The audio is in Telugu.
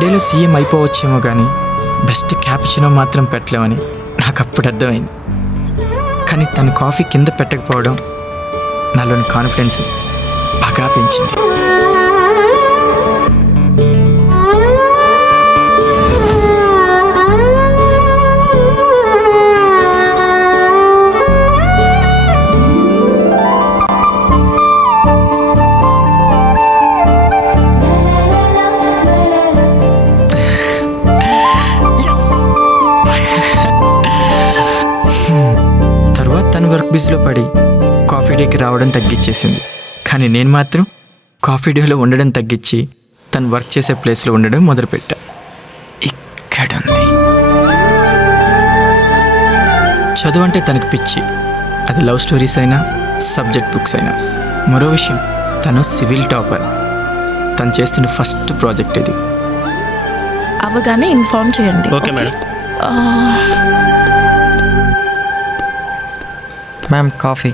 డేలో సీఎం అయిపోవచ్చేమో కానీ బెస్ట్ క్యాపుచినో మాత్రం పెట్టలేమని నాకు అప్పుడు అర్థమైంది. కానీ తను కాఫీ కింద పెట్టకపోవడం నాలోని కాన్ఫిడెన్స్ బాగా పెంచింది. తను వర్క్ బిజీలో పడి కాఫీ డేకి రావడం తగ్గించేసింది. కానీ నేను మాత్రం కాఫీ డేలో ఉండడం తగ్గించి తను వర్క్ చేసే ప్లేస్లో ఉండడం మొదలుపెట్టా. ఇక్కడుంది. చదువు అంటే తనకు పిచ్చి. అది లవ్ స్టోరీస్ అయినా సబ్జెక్ట్ బుక్స్ అయినా. మరో విషయం, తను సివిల్ టాపర్. తను చేస్తున్న ఫస్ట్ ప్రాజెక్ట్ ఇది. అవగానే ఇన్ఫార్మ్ చేయండి. Okay madam. Ma'am coffee.